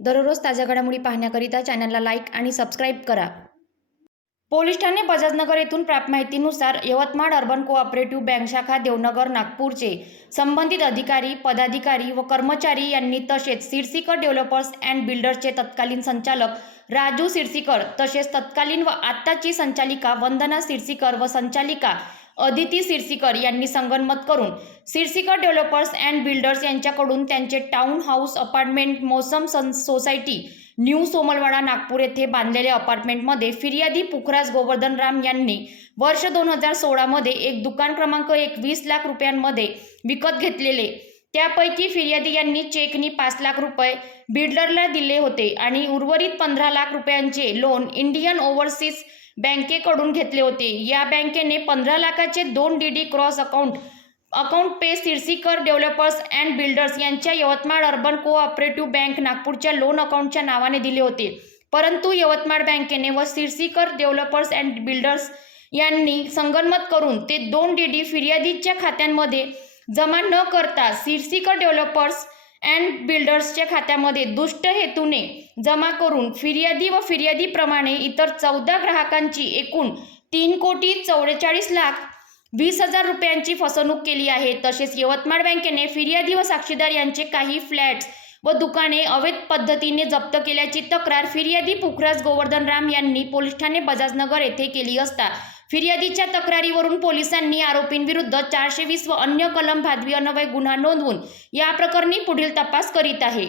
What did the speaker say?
दररोज ताज्या घडामोडी पाहण्याकरिता चॅनलला लाईक आणि सबस्क्राईब करा. पोलीस ठाणे बजाजनगर येथून प्राप्त माहितीनुसार यवतमाळ अर्बन कोऑपरेटिव्ह बँक शाखा देवनगर नागपूरचे संबंधित अधिकारी पदाधिकारी व कर्मचारी यांनी तसेच सिरसीकर डेव्हलपर्स अँड बिल्डर्सचे तत्कालीन संचालक राजू सिरसीकर तसेच तत्कालीन व आत्ताची संचालिका वंदना सिरसीकर व संचालिका अदिती सिरसीकर यांनी संगनमत करून सिरसीकर डेव्हलपर्स अँड बिल्डर्स यांच्याकडून त्यांचे टाउन हाऊस अपार्टमेंट मोसम sun society new Somalwada Nagpur येथे बांधलेल्या अपार्टमेंटमध्ये फिर्यादी पुखराज गोवर्धन राम यांनी वर्ष दोन हजार सोळामध्ये एक दुकान क्रमांक एक वीस लाख रुपयांमध्ये विकत घेतलेले त्यापैकी फिर्यादी यांनी चेकनी पाच लाख रुपये बिल्डरला दिले होते आणि उर्वरित पंधरा लाख रुपयांचे लोन इंडियन ओव्हरसीज बँकेकडून घेतले होते. या बँकेने पंधरा लाखाचे दोन D D cross account account pay Sirsikar developers and builders यांच्या यवतमाळ अर्बन कोऑपरेटिव्ह बँक नागपूरच्या लोन अकाउंटच्या नावाने दिले होते. परंतु यवतमाळ बँकेने व सिरसीकर डेव्हलपर्स अँड बिल्डर्स यांनी संगनमत करून ते दोन डी डी फिर्यादीच्या खात्यांमध्ये जमा न करता सिरसीकर डेव्हलपर्स अँड बिल्डर्सच्या खात्यामध्ये दुष्ट हेतूने जमा करून फिर्यादी व फिर्यादीप्रमाणे इतर चौदा ग्राहकांची एकूण तीन कोटी चौवेचाळीस लाख वीस हजार रुपयांची फसवणूक केली आहे. तसेच यवतमाळ बँकेने फिर्यादी व साक्षीदार यांचे काही फ्लॅट्स व दुकाने अवैध पद्धतीने जप्त केल्याची तक्रार फिर्यादी पुखराज गोवर्धन राम यांनी पोलीस ठाणे बजाजनगर येथे केली असता फिर्यादीच्या तक्रारीवरून पोलिसांनी आरोपींविरुद्ध चारशे वीस व अन्य कलम भादवी अन्वय गुन्हा नोंदवून या प्रकरणी पुढील तपास करीत आहे.